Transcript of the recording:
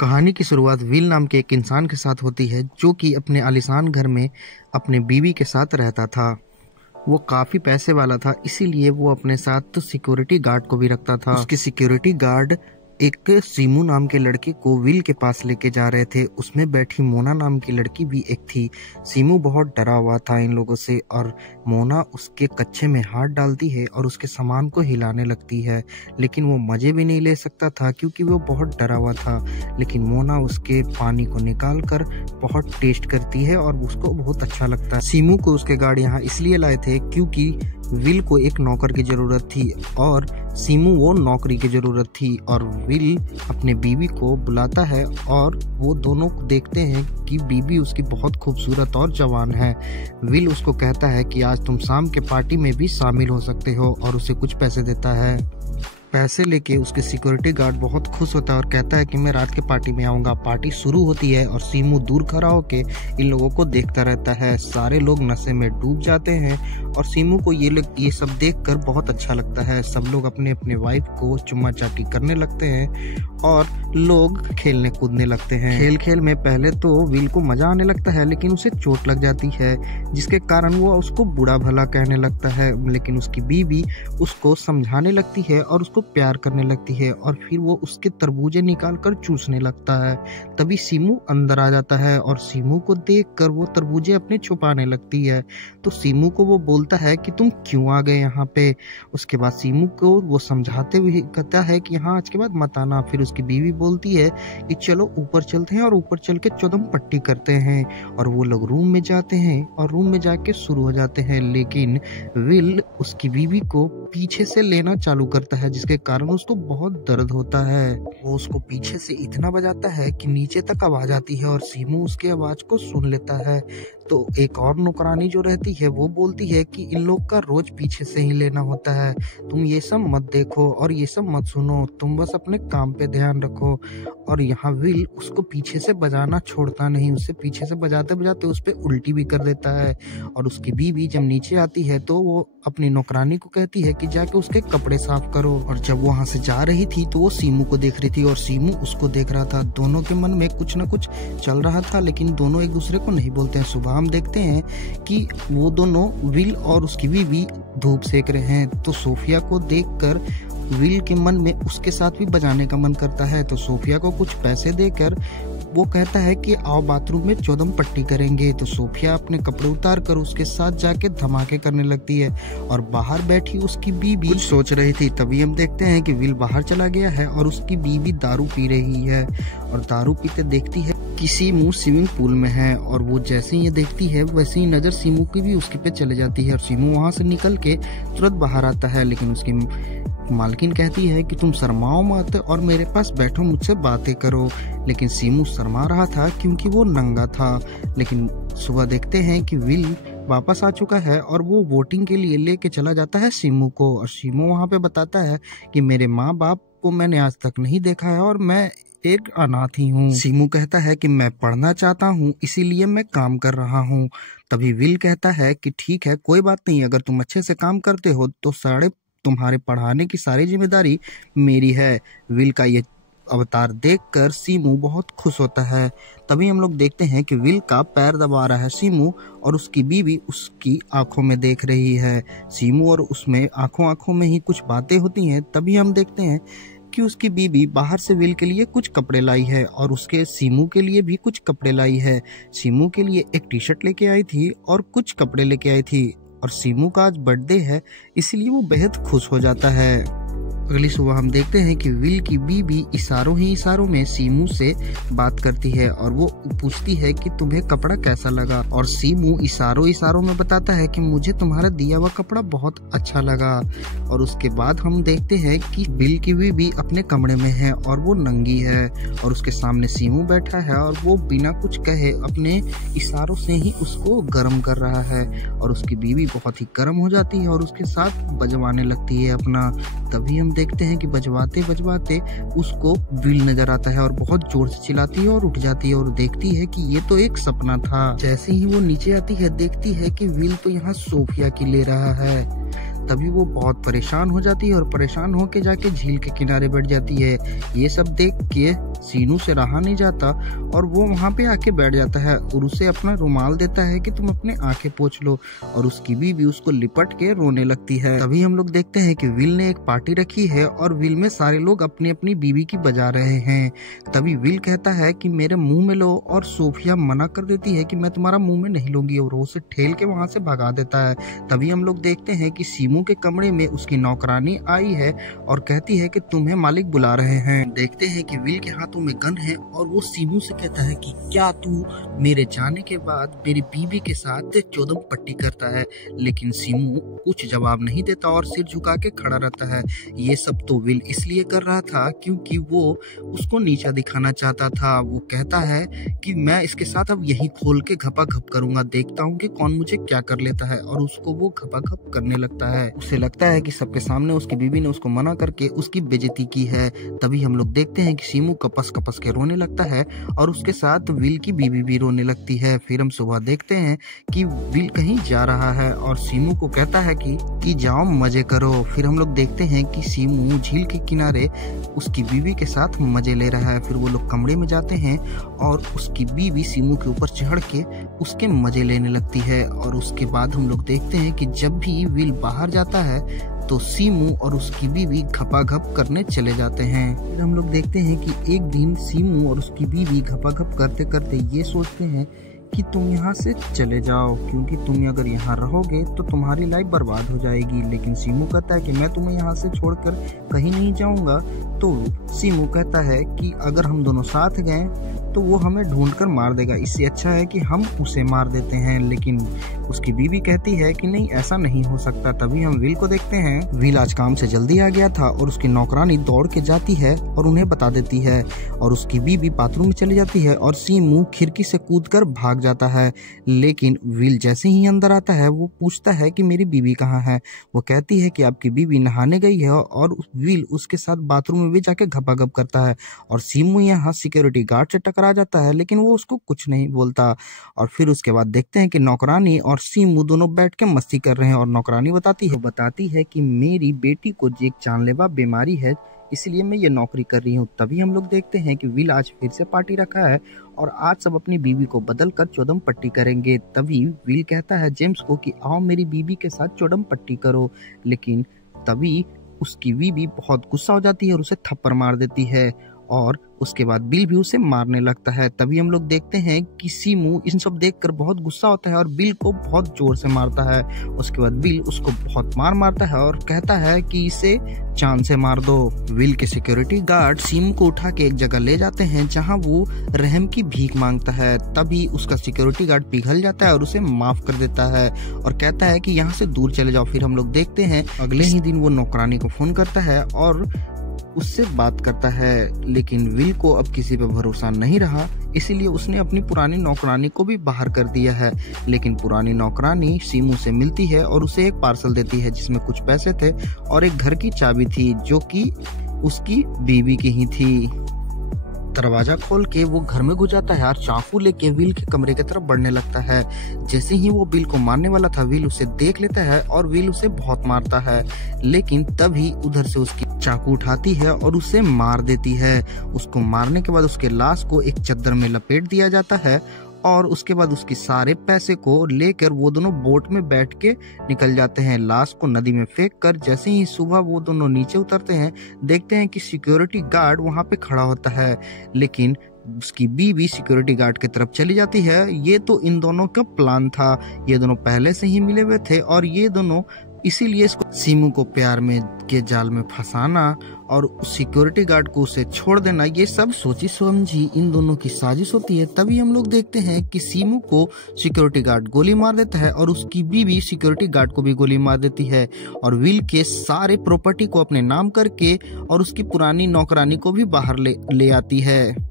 कहानी की शुरुआत विल नाम के एक इंसान के साथ होती है जो कि अपने आलीशान घर में अपने बीवी के साथ रहता था। वो काफी पैसे वाला था, इसीलिए वो अपने साथ सिक्योरिटी गार्ड को भी रखता था। उसके सिक्योरिटी गार्ड एक सीमू नाम के लड़के को विल के पास लेके जा रहे थे। उसमें बैठी मोना नाम की लड़की भी एक थी। सीमू बहुत डरा हुआ था इन लोगों से और मोना उसके कच्चे में हाथ डालती है और उसके सामान को हिलाने लगती है, लेकिन वो मजे भी नहीं ले सकता था क्योंकि वो बहुत डरा हुआ था। लेकिन मोना उसके पानी को निकाल कर बहुत टेस्ट करती है और उसको बहुत अच्छा लगता है। सीमू को उसके गार्ड यहाँ इसलिए लाए थे क्योंकि विल को एक नौकर की जरूरत थी और सीमू वो नौकरी की जरूरत थी। और विल अपने बीवी को बुलाता है और वो दोनों देखते हैं कि बीवी उसकी बहुत खूबसूरत और जवान है। विल उसको कहता है कि आज तुम शाम के पार्टी में भी शामिल हो सकते हो और उसे कुछ पैसे देता है। पैसे लेके उसके सिक्योरिटी गार्ड बहुत खुश होता है और कहता है कि मैं रात के पार्टी में आऊँगा। पार्टी शुरू होती है और सीमू दूर खड़ा होके इन लोगों को देखता रहता है। सारे लोग नशे में डूब जाते हैं और सीमू को ये सब देखकर बहुत अच्छा लगता है। सब लोग अपने अपने वाइफ को चुम्मा चाटी करने लगते हैं और लोग खेलने कूदने लगते हैं। खेल खेल में पहले तो विल को मजा आने लगता है, लेकिन उसे चोट लग जाती है जिसके कारण वो उसको बुरा भला कहने लगता है। लेकिन उसकी बीवी उसको समझाने लगती है और उसको प्यार करने लगती है और फिर वो उसके तरबूजे निकाल कर चूसने लगता है। तभी सीमू अंदर आ जाता है और सीमू को देखकर वो तरबूजे अपने छुपाने लगती है। तो सीमू को वो बोलता है कि तुम क्यों आ गए यहाँ पे। उसके बाद सीमू को वो समझाते हुए कहता है कि हाँ आज के बाद मत आना। फिर उसकी बीवी बोलती है कि चलो ऊपर चलते हैं और ऊपर चल के चौदम पट्टी करते हैं। और वो लोग रूम में जाते हैं और रूम में जाके शुरू हो जाते हैं। लेकिन विल उसकी बीवी को पीछे से लेना चालू करता है जिसके कारण उसको बहुत दर्द होता है। वो उसको पीछे से इतना बजाता है कि नीचे तक आवाज आती है और सीमू उसकी आवाज को सुन लेता है। तो एक और नौकरानी जो रहती है वो बोलती है कि इन लोग का रोज पीछे से ही लेना होता है, तुम ये सब मत देखो और ये सब मत सुनो, तुम बस अपने काम पे ध्यान रखो। और यहाँ विल उसको पीछे से बजाना छोड़ता नहीं, उससे पीछे से बजाते बजाते उस पर उल्टी भी कर देता है। और उसकी बीवी जब नीचे आती है तो वो अपनी नौकरानी को कहती है कि जाके उसके कपड़े साफ करो। और जब वहां से जा रही थी तो वो सीमू को देख रही थी और सीमू उसको देख रहा था। दोनों के मन में कुछ न कुछ चल रहा था, लेकिन दोनों एक दूसरे को नहीं बोलते हैं। सुबह हम देखते हैं कि वो दोनों विल और उसकी बीवी धूप सेक रहे हैं। तो सोफिया को देखकर विल के मन में उसके साथ भी बजाने का मन करता है। तो सोफिया को कुछ पैसे देकर वो कहता है कि आओ बाथरूम में चौदम पट्टी करेंगे। तो सोफिया अपने कपड़े उतार कर उसके साथ जाके धमाके करने लगती है और बाहर बैठी उसकी बीवी कुछ सोच रही थी। तभी हम देखते हैं कि विल बाहर चला गया है और उसकी बीवी दारू पी रही है और दारू पीते देखती है कि सीमू स्विमिंग पूल में है। और वो जैसे ही ये देखती है वैसे ही नजर सीमू की भी उसके पे चले जाती है और सीमू वहां से निकल के तुरंत बाहर आता है। लेकिन उसकी मालकिन कहती है कि तुम शर्माओ मत और मेरे पास बैठो, मुझसे बातें करो। लेकिन सीमू शर्मा रहा था क्योंकि वो नंगा था। लेकिन सुबह देखते हैं कि विल वापस आ चुका है और वो वोटिंग के लिए लेके चला जाता है सीमू को। और सीमू वहां पे बताता है कि मेरे माँ बाप को मैंने आज तक नहीं देखा है और मैं एक अनाथ ही हूँ। सीमू कहता है कि मैं पढ़ना चाहता हूँ इसीलिए मैं काम कर रहा हूँ। तभी विल कहता है कि ठीक है कोई बात नहीं, अगर तुम अच्छे से काम करते हो तो तुम्हारे पढ़ाने की सारी जिम्मेदारी मेरी है। विल का ये अवतार देखकर सीमू बहुत खुश होता है। तभी हम लोग देखते हैं कि विल का पैर दबा रहा है सीमू और उसकी बीवी उसकी आंखों में देख रही है। सीमू और उसमें आंखों में ही कुछ बातें होती हैं। तभी हम देखते हैं कि उसकी बीवी बाहर से विल के लिए कुछ कपड़े लाई है और उसके सीमू के लिए भी कुछ कपड़े लाई है। सीमू के लिए एक टी शर्ट लेके आई थी और कुछ कपड़े लेके आई थी। और सीमू का आज बर्थडे है इसलिए वो बेहद खुश हो जाता है। अगली सुबह हम देखते हैं कि विल की बीवी इशारों ही इशारों में सीमू से बात करती है और वो पूछती है कि तुम्हें कपड़ा कैसा लगा। और सीमू इशारों इशारों में बताता है कि मुझे तुम्हारा दिया हुआ कपड़ा बहुत अच्छा लगा। और उसके बाद हम देखते हैं कि विल की बीवी अपने कमरे में है और वो नंगी है और उसके सामने सीमू बैठा है और वो बिना कुछ कहे अपने इशारों से ही उसको गर्म कर रहा है। और उसकी बीवी बहुत ही गर्म हो जाती है और उसके साथ बजवाने लगती है अपना। तभी हम देखते हैं कि बजवाते बजवाते उसको विल नजर आता है और बहुत जोर से चिल्लाती है और उठ जाती है और देखती है कि ये तो एक सपना था। जैसे ही वो नीचे आती है देखती है कि विल तो यहाँ सोफिया की ले रहा है। तभी वो बहुत परेशान हो जाती है और परेशान होके जाके झील के किनारे बैठ जाती है। ये सब देख के सीनू से रहा नहीं जाता और वो वहाँ पे आके बैठ जाता है और उसे अपना रुमाल देता है कि तुम अपने आंखें पोंछ लो, और उसकी बीवी उसको लिपट के रोने लगती है। तभी हम लोग देखते हैं कि विल ने एक पार्टी रखी है और विल में सारे लोग अपनी अपनी बीवी की बजा रहे हैं। तभी विल कहता है कि मेरे मुंह में लो, और सोफिया मना कर देती है कि मैं तुम्हारा मुंह में नहीं लूंगी, और वो उसे ठेल के वहां से भगा देता है। तभी हम लोग देखते हैं कि सीमू के कमरे में उसकी नौकरानी आई है और कहती है कि तुम्हें मालिक बुला रहे हैं। देखते हैं कि विल के हाथों में गन है और वो सीमू से कहता है कि क्या तू मेरे जाने के बाद मेरी बीवी के साथ चौदम पट्टी करता है। लेकिन सीमू कुछ जवाब नहीं देता और सिर झुका के खड़ा रहता है। ये सब तो विल इसलिए कर रहा था क्योंकि वो उसको नीचा दिखाना चाहता था। वो कहता है कि मैं इसके साथ अब यही खोल के घपाघप करूंगा, देखता हूँ कि कौन मुझे क्या कर लेता है, और उसको वो घपाघप करने लगता है। उसे लगता है कि सबके सामने उसकी बीवी ने उसको मना करके उसकी बेइज्जती की है। तभी हम लोग देखते हैं कि सीमू कपस कपस के रोने लगता है और उसके साथ विल की बीवी भी रोने लगती है। फिर हम सुबह देखते हैं कि विल कहीं जा रहा है और सीमू को कहता है कि जाओ मजे करो। फिर हम लोग देखते हैं कि सीमू झील के किनारे उसकी बीवी के साथ मजे ले रहा है। फिर वो लोग कमरे में जाते हैं और उसकी बीवी सीमू के ऊपर चढ़ के उसके मजे लेने लगती है। और उसके बाद हम लोग देखते हैं कि जब भी विल बाहर जाता है तो सीमू और उसकी बीवी घपाघप करने चले जाते हैं। फिर हम लोग देखते हैं कि एक दिन सीमू और उसकी बीवी घपाघप करते करते ये सोचते हैं कि तुम यहाँ से चले जाओ, क्योंकि तुम अगर यहाँ रहोगे तो तुम्हारी लाइफ बर्बाद हो जाएगी। लेकिन सीमू कहता है कि मैं तुम्हें यहाँ से छोड़कर कहीं नहीं जाऊंगा। तो सीमू कहता है कि अगर हम दोनों साथ गए तो वो हमें ढूंढकर मार देगा, इससे अच्छा है कि हम उसे मार देते हैं। लेकिन उसकी बीवी कहती है कि नहीं, ऐसा नहीं हो सकता। तभी हम विल को देखते हैं। विल आज काम से जल्दी आ गया था और उसकी नौकरानी दौड़ के जाती है और उन्हें बता देती है, और उसकी बीवी बाथरूम में चली जाती है और सीमू खिड़की से कूदकर भाग जाता है। लेकिन विल जैसे ही अंदर आता है वो पूछता है कि मेरी बीवी कहाँ है। वो कहती है कि आपकी बीवी नहाने गई है, और विल उसके साथ बाथरूम में भी जाके घपाघप करता है। और सीमू यहाँ सिक्योरिटी गार्ड से टकरा जाता है, लेकिन वो उसको कुछ नहीं बोलता। और फिर उसके बाद देखते हैं कि नौकरानी और सीमू दोनों बैठ के मस्ती कर रहे हैं, और नौकरानी बताती है कि मेरी बेटी को एक जानलेवा बीमारी है, इसलिए मैं ये नौकरी कर रही हूँ। तभी हम लोग देखते हैं कि विल आज फिर से पार्टी रखा है और आज सब अपनी बीवी को बदल कर चौदम पट्टी करेंगे। तभी विल कहता है जेम्स को कि आओ मेरी बीवी के साथ चौदम पट्टी करो। लेकिन तभी उसकी बीवी बहुत गुस्सा हो जाती है और उसे थप्पड़ मार देती है, और उसके बाद बिल भी उसे मारने लगता है। तभी हम लोग देखते हैं कि सीमू इन सब देखकर बहुत गुस्सा होता है और बिल को बहुत जोर से मारता है। उसके बाद बिल उसको बहुत मारता है और कहता है कि इसे चांद से मार दो। विल के सिक्योरिटी गार्ड सीमू को उठा के एक जगह ले जाते हैं जहां वो रहम की भीख मांगता है। तभी उसका सिक्योरिटी गार्ड पिघल जाता है और उसे माफ कर देता है और कहता है कि यहाँ से दूर चले जाओ। फिर हम लोग देखते हैं अगले ही दिन वो नौकरानी को फोन करता है और उससे बात करता है। लेकिन विल को अब किसी पे भरोसा नहीं रहा, इसीलिए उसने अपनी पुरानी नौकरानी को भी बाहर कर दिया है। लेकिन पुरानी नौकरानी सीमू से मिलती है और उसे एक पार्सल देती है जिसमें कुछ पैसे थे और एक घर की चाबी थी जो कि उसकी बीवी की ही थी। दरवाजा खोल के वो घर में घुस जाता है और चाकू लेके विल के कमरे की तरफ बढ़ने लगता है। जैसे ही वो विल को मारने वाला था, विल उसे देख लेता है और विल उसे बहुत मारता है। लेकिन तभी उधर से उसकी चाकू उठाती है और उसे मार देती है। उसको मारने के बाद उसके लाश को एक चादर में लपेट दिया जाता है और उसके बाद उसके सारे पैसे को लेकर वो दोनों बोट में बैठ के निकल जाते हैं, लाश को नदी में फेंक कर। जैसे ही सुबह वो दोनों नीचे उतरते हैं, देखते हैं कि सिक्योरिटी गार्ड वहां पे खड़ा होता है। लेकिन उसकी बीवी सिक्योरिटी गार्ड की तरफ चली जाती है। ये तो इन दोनों का प्लान था, ये दोनों पहले से ही मिले हुए थे और ये दोनों इसीलिए इसको सीमू को प्यार में के जाल में फंसाना और सिक्योरिटी गार्ड को उसे छोड़ देना, ये सब सोची समझी इन दोनों की साजिश होती है। तभी हम लोग देखते हैं कि सीमू को सिक्योरिटी गार्ड गोली मार देता है और उसकी बीवी सिक्योरिटी गार्ड को भी गोली मार देती है और विल के सारे प्रॉपर्टी को अपने नाम करके और उसकी पुरानी नौकरानी को भी बाहर ले आती है।